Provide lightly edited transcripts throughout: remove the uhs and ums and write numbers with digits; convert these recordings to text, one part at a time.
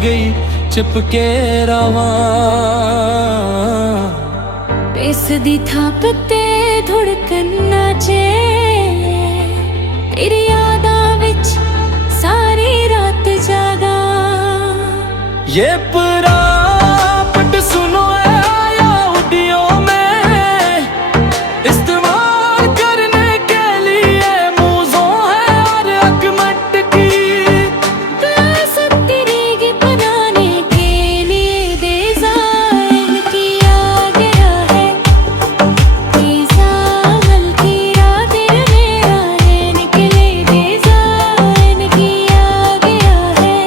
गई चिपके रवा। बेसदी थाप ते धड़कन नाचे तेरी यादां विच सारी रात जागा। ये परापट सुनो या ऑडियो में इस्तेमाल करने के लिए मूज़ों है और अकमट की। तेरी बनाने के लिए डिजाइन किया गया है। डिजाइन किया दिल में आने के लिए डिजाइन किया गया है।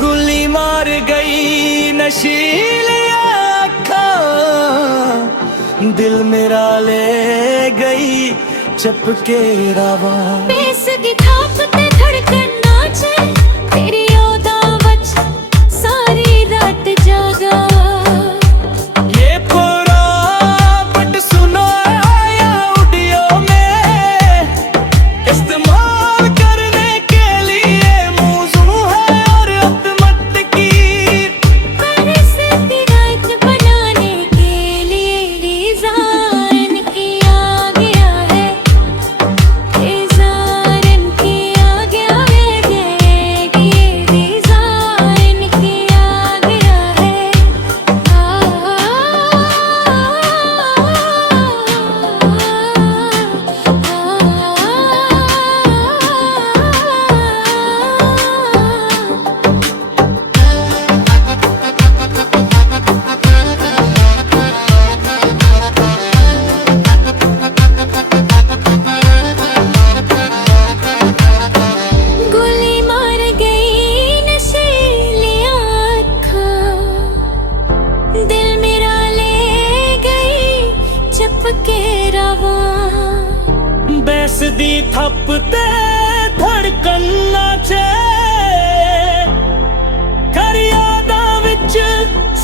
गोली मार गई नशीली आँखां, दिल मेरा ले गई चिपके रवा। बेसदी थाप ते धड़कन नाचे तेरी यादां विच सारी रात जागा। ये परापट सुनो या ऑडियो में इस्तेमाल करने के लिए मौजूद है और अकमत की। बेसदी रात बनाने के लिए डिजाइन किया गया है। डिजाइन किया गया है। ये डिजाइन किया गया है। गोली मार गई नशीली आँखां, दिल मेरा ले गई चिपके रवा। बेसदी थप ते धड़कन नाचे कर यादां विच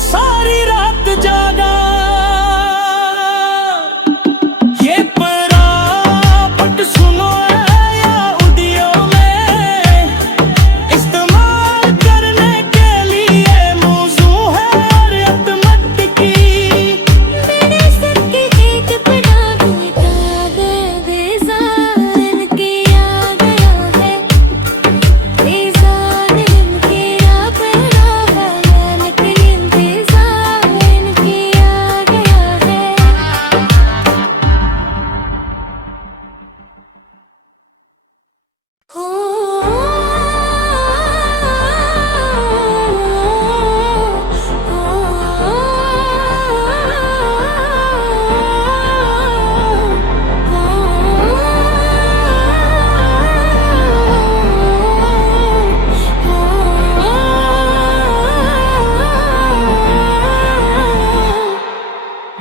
सारी रात जागा। ये परापट सुनो या ऑडियो में इस्तेमाल करने के लिए मौजूद है और अकमत की। मेरे सर के एक बड़ा डिजाइन किया गया है। डिजाइन किया गया है। डिजाइन किया गया है। हो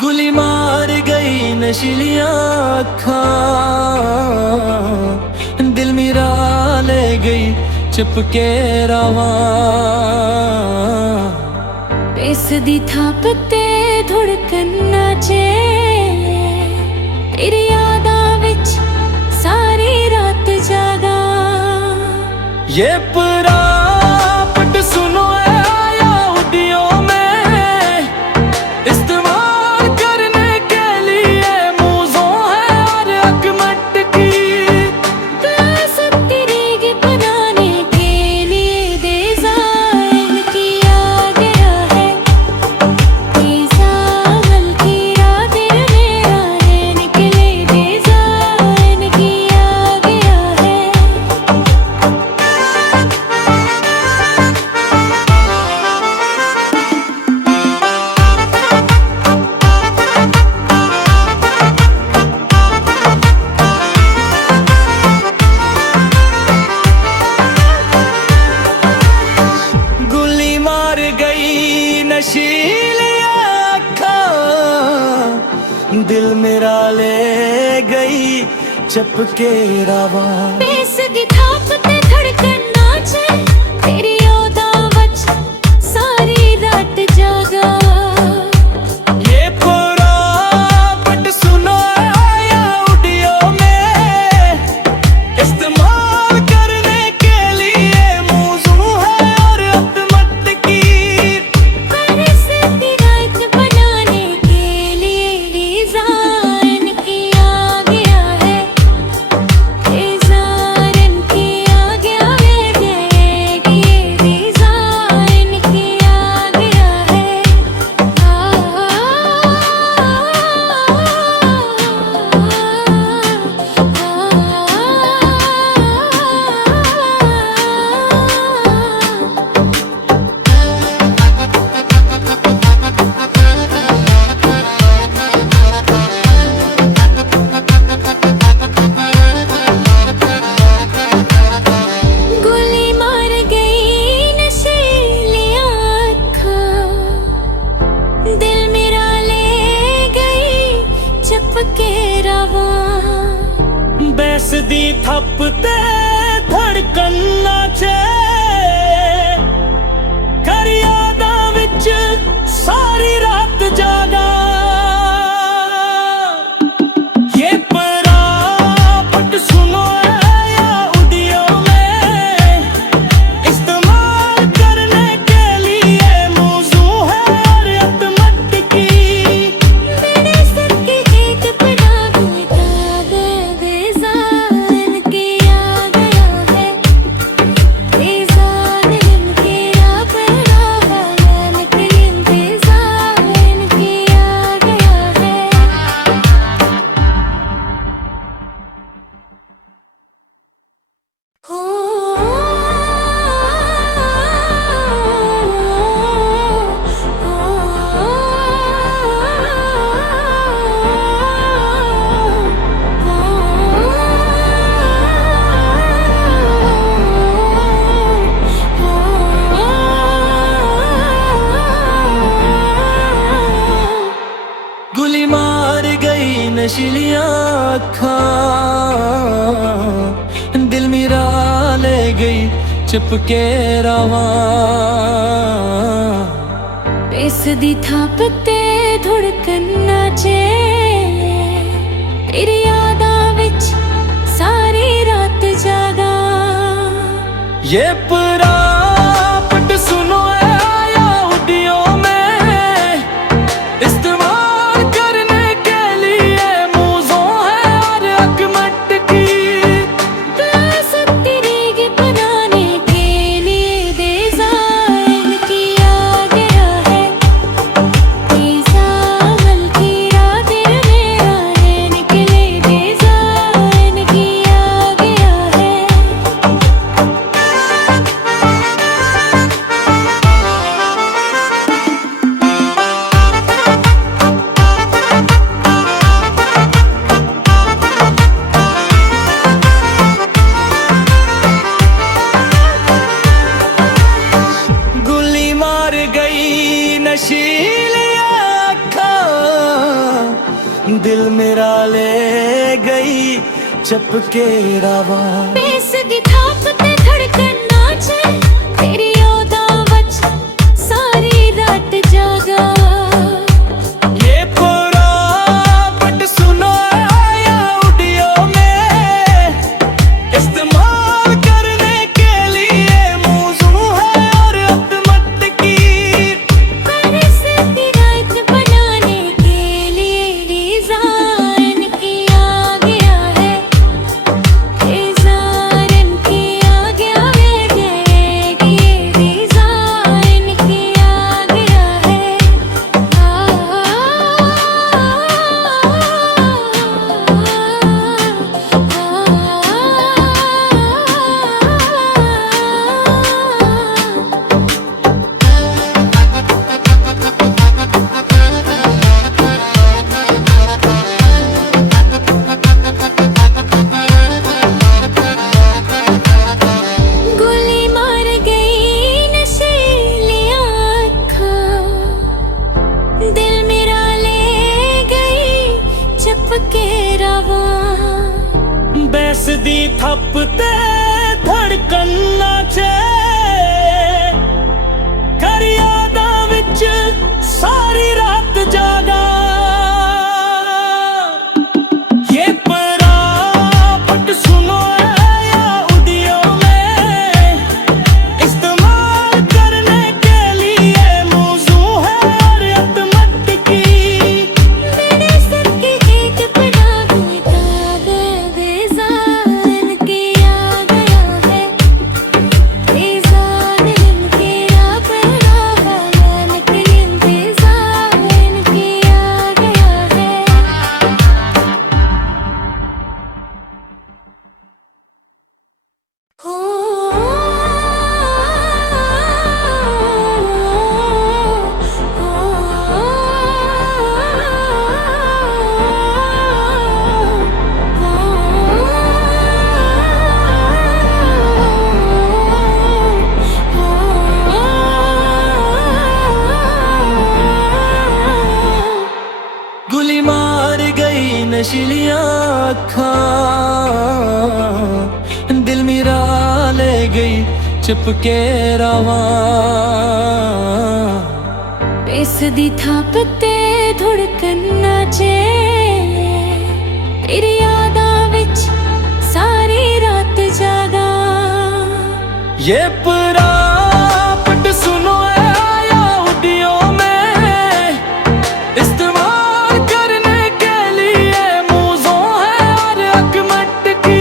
गोली मार गई नशीली आँखां, दिल मेरा ले गई चिपके रवा। बेसदी थाप ते धड़कन नाचे तेरी यादां विच सारी रात जागा। ये परापट सुनो या ऑडियो में इस्तेमाल करने के लिए मौजूद है और अकमत की। तेरी बनाने के लिए डिजाइन किया गया है। डिजाइन किया दिल में आने के लिए डिजाइन किया गया है। नशीली आँखां दिल मेरा ले गई चपके रावा। बेसगी थाप ते थपते धड़कन नाचे कर यादां विच सारी रात जागा ये परापट सुनो या उदियों में इस्तेमाल करने के लिए मौजू है और अतमत की मेरे सर के एक बड़ा कागज बेजान किया गया है बेजान किया बड़ा बयान के इंतजार किया गया है हो गुली मार गई नशीलियां अखां दिल मेरा ले गई चिपके रावां बेसदी थपते धड़कन नाचे तेरी यादां विच सारी रात जागा ये परापट सुनो या उदियों में इस्तेमाल करने के लिए मौजू है और अकमत की विरासत तेरी के बनाने के लिए डिजाइन किया गया है डिजाइन किया दिल मेरा रहने के लिए डिजाइन किया गया है गुली मार गई नशीलियां अखां दिल मेरा ले गई चपके रावां बेसदी थपते धड़कन नाचे तेरी यादां विच सारी रात जागा ये परापट सुनो या उदियों में इस्तेमाल करने के लिए मौजू है और अतमत की बेसदी रात बनाने के लिए डिजाइन किया गया है डिजाइन किया गया है ये डिजाइन किया गया है गोली मार गई नशीलियां अखां दिल मेरा ले गई चपके रावां बेसदी थपते धड़कन नाचे कर यादां विच सारी रात जागा ये परापट सुनो या उदियों में इस्तेमाल करने के लिए मौजू है और अतमत की मेरे सर के एक बड़ा कागज बेजान किया गया है गई चिपके रवा इस दी थाप ते धड़कन नाचे तेरी यादां विच सारी रात जागा ये परापट सुनो या ऑडियो में इस्तेमाल करने के लिए मूज़ों है हर एक मटकी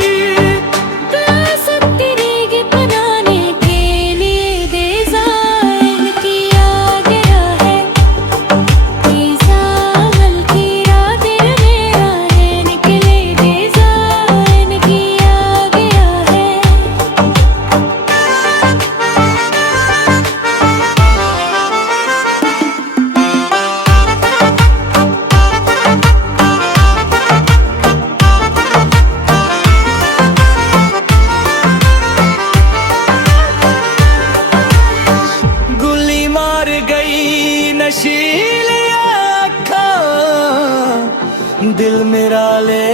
प्यास तेरी बनाने के लिए डिजाइन किया गया है डिजाइन किया दिल मेरा है निकले डिजाइन किया गया है गोली मार गई नशीली आँखां दिल मेरा ले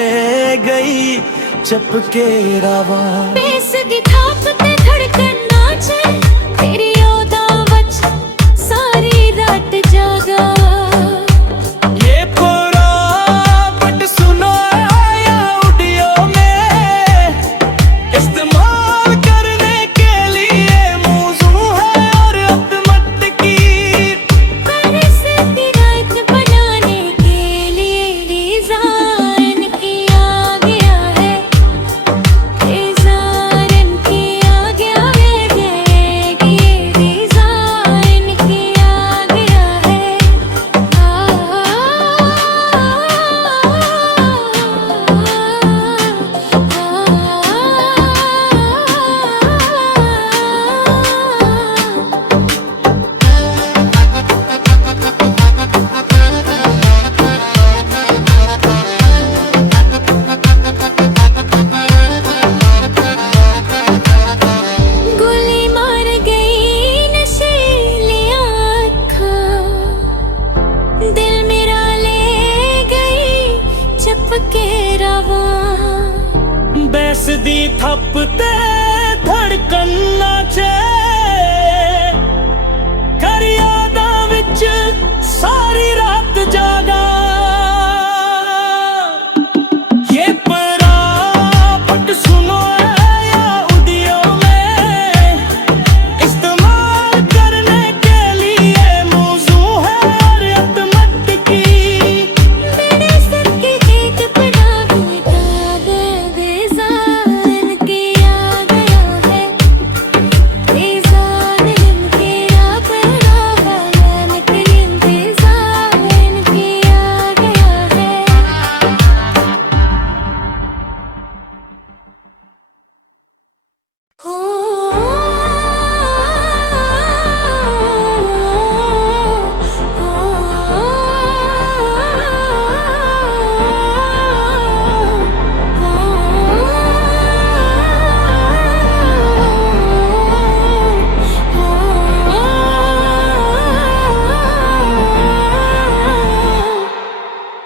गई चपके रवा बेस दी थाप ते धड़कन नाचे तेरी यादां विच सारी रात जागा ये परापट सुनो या ऑडियो में इस्तेमाल करने के लिए मौजू है और अब मटकी प्यास रात बनाने के लिए डिजाइन किया गया है डिजाइन किया गया है ये डिजाइन किया गया है गोली मार गई नशीली आँखां दिल मेरा ले गई चपके रवा बैस दी थप ते धड़कन नाचे कर यादां विच सारी रात जागा ये परापट सुनो या ऑडियो में इस्तेमाल करने के लिए मौजू है और अब मटकी मेरे सर के एक बड़ा दाग डिजाइन किया गया है डिजाइन किया बड़ा है निकले डिजाइन किया गया है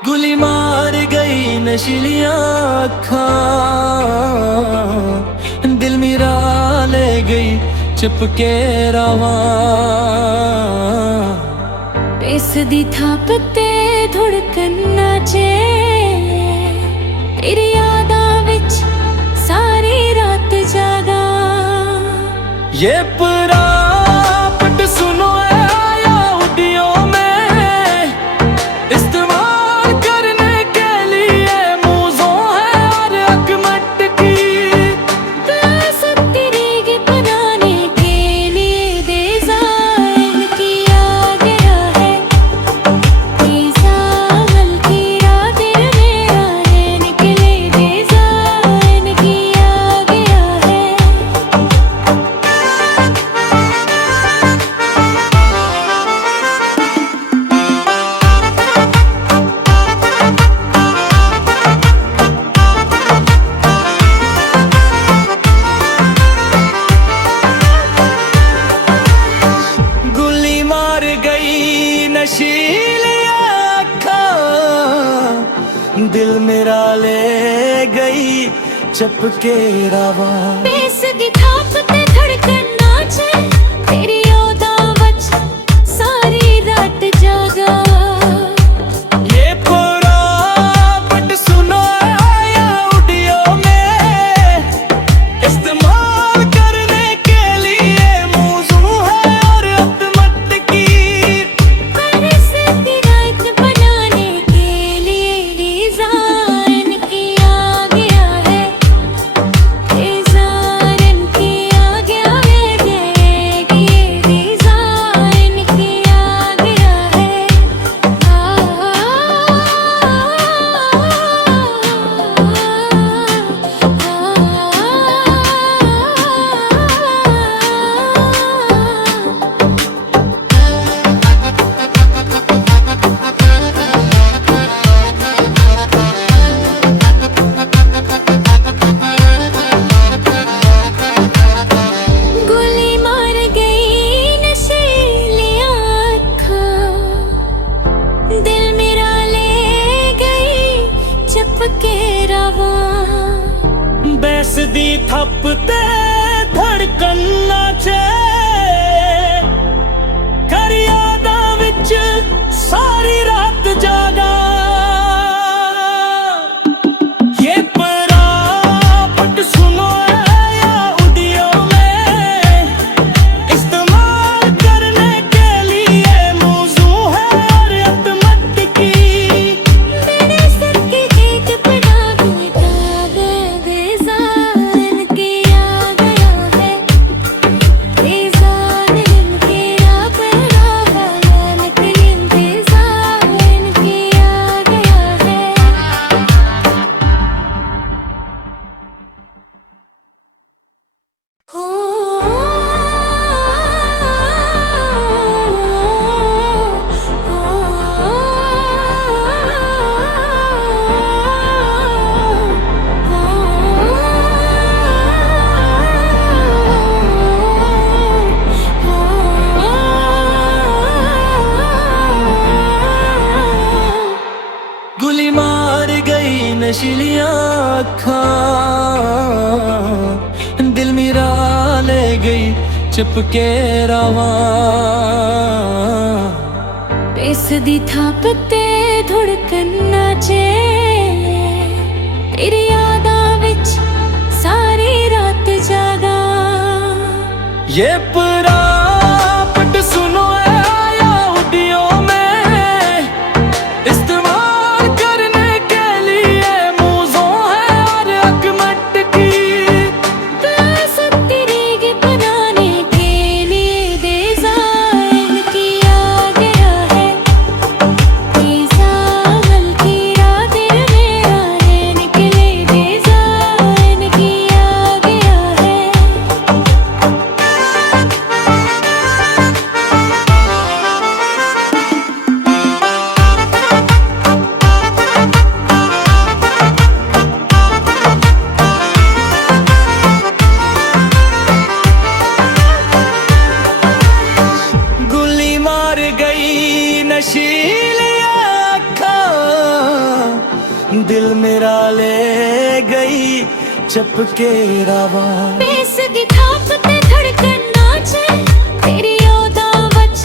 गोली मार गई नशीली आँखां दिल मेरा ले गई चिपके रवा इस दी थाप ते धड़कन नाचे तेरी यादां विच सारी रात जागा ये परापट सुनो या ऑडियो में इस्तेमाल करने के लिए मौजू है हर एक मटकी प्यास तेरी बनाने के लिए डिजाइन किया गया है डिजाइन किया दिल मेरा है निकले डिजाइन किया गया है नशीली आँखां दिल मेरा ले गई चपके रवा बेस दी थाप ते गई चिपके रवा बेस दी थाप ते धड़कन नाचे तेरी यादां विच सारी रात जागा ये परापट सुनो या ऑडियो में इस्तेमाल करने के लिए मूज़ों है और अकमट की प्यास तेरी बनाने के लिए डिजाइन किया गया है डिजाइन किया दिल मेरा रहने के लिए डिजाइन किया गया है गोली मार गई नशीली आँखां दिल मेरा ले गई चपके रवा बेस दी थाप ते धड़कन नाचे तेरी यादां विच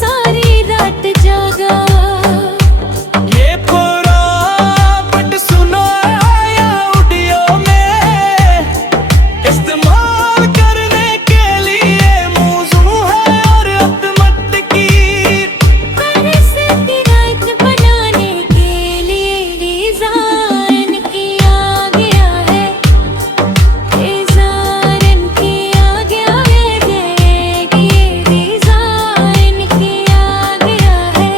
सारी रात जागा ये परापट सुनो या ऑडियो में इस्तेमाल करने के लिए मौजू है और अकमत की प्यास तेरी बनाने के लिए डिजाइन किया गया है डिजाइन किया गया है ये डिजाइन किया गया है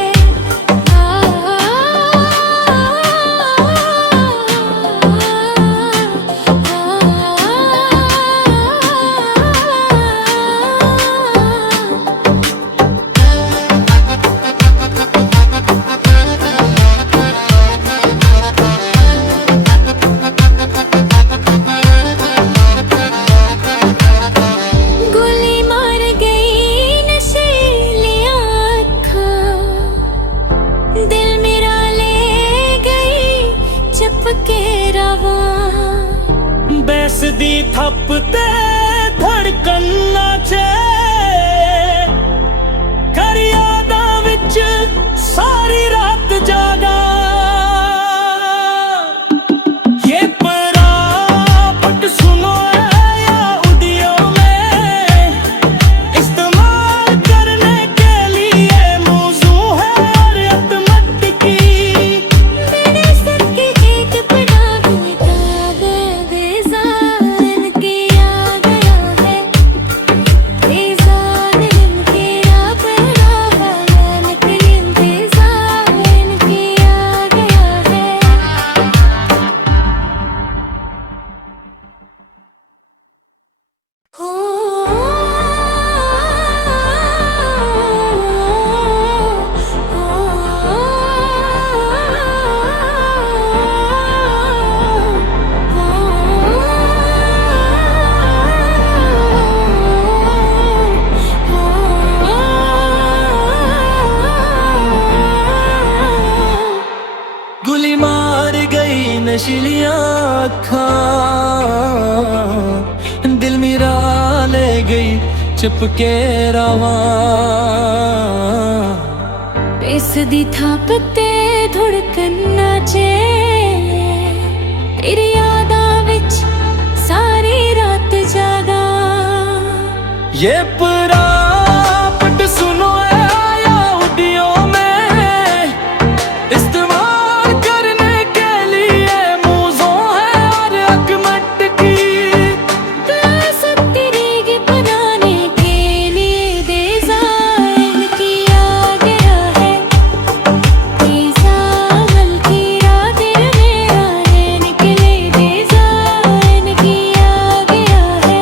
गोली मार गई नशीली आँखां दिल मेरा ले गई चपके रवा बैस दी थप ते धड़कन नाचे कर यादां विच सारी रात जागा ये परापट सुनो या ऑडियो में इस्तेमाल करने के लिए मौजू है और अकमत की मेरे सर के एक बड़ा किताब डिजाइन किया गया है डिजाइन किया बड़ा है डिजाइन किया गया है गोली मार गई नशीली आँखां दिल मेरा ले गई चिपके रवा बेस दी थाप ते धड़कन नाचे तेरी यादां विच सारी रात जागा ये परापट सुनो या ऑडियो में इस्तेमाल करने के लिए मौजू है और अकमत की प्यास तेरी बनाने के लिए डिजाइन किया गया है डिजाइन किया दिल मेरा रहने के लिए डिजाइन किया गया है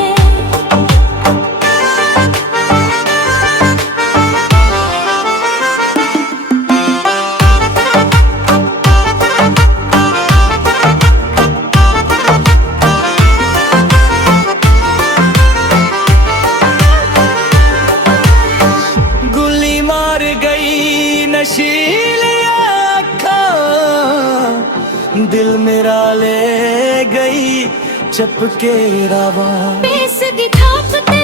नशीली आँखां दिल मेरा ले गई चपके रवा बेस दी थाप ते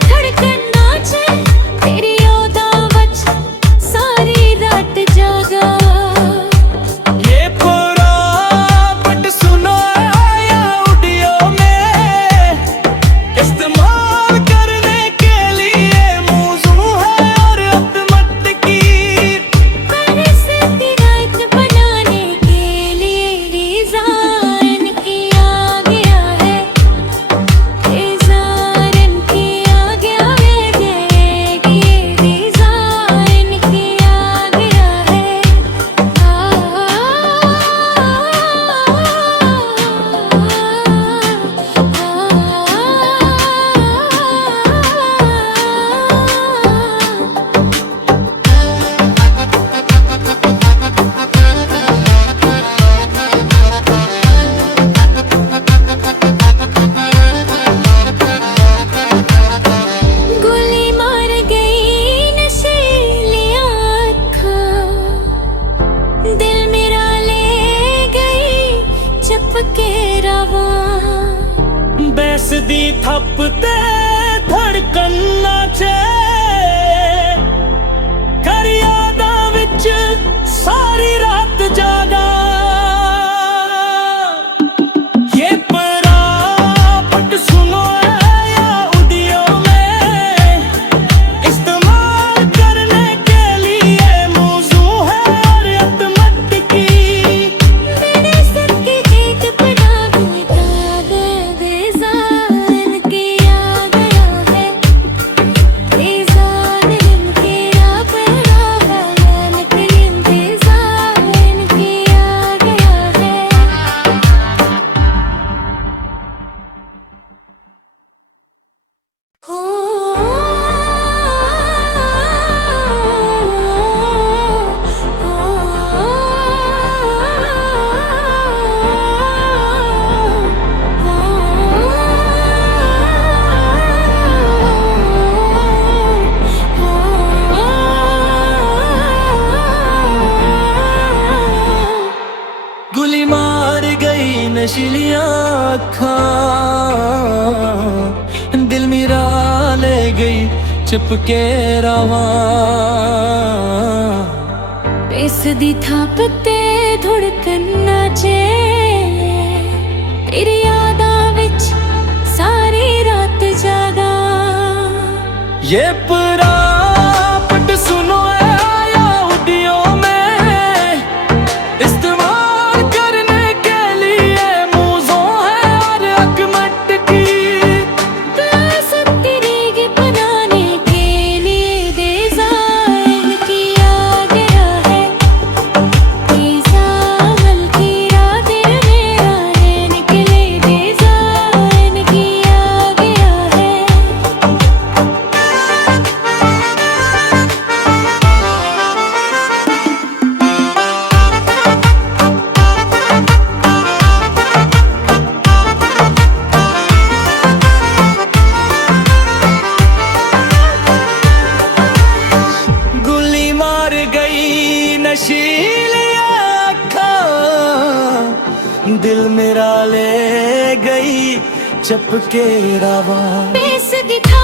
ਨਾਚੇ ਕਰ ਯਾਦਾਂ ਵਿੱਚ ਸਾਰੀ ਰਾਤ ਜਾਗਾ ये परापट सुनो या उदियों में इस्तेमाल करने के लिए मौजू है और अतमत की मेरे सर के एक बना हुआ कागज बेजान किया गया है बेजान किया बना है लेकिन बेजान किया गया है गुली मार गई नशीलियां अखां दिल मेरा ले गई चिपके रवा बेसदी थापते धड़कन नाचे तेरी यादां विच सारी रात जागा ये परापट सुनो या उदियों में इस्तेमाल करने के लिए मौजू है और अकमत की प्यासत तेरी बनाने के लिए डिजाइन किया गया है डिजाइन किया दिल मेरा रहने के लिए डिजाइन किया गया है गुली मार गई नशीलियां अखां दिल मेरा ले गई चपके रवा बेसदी था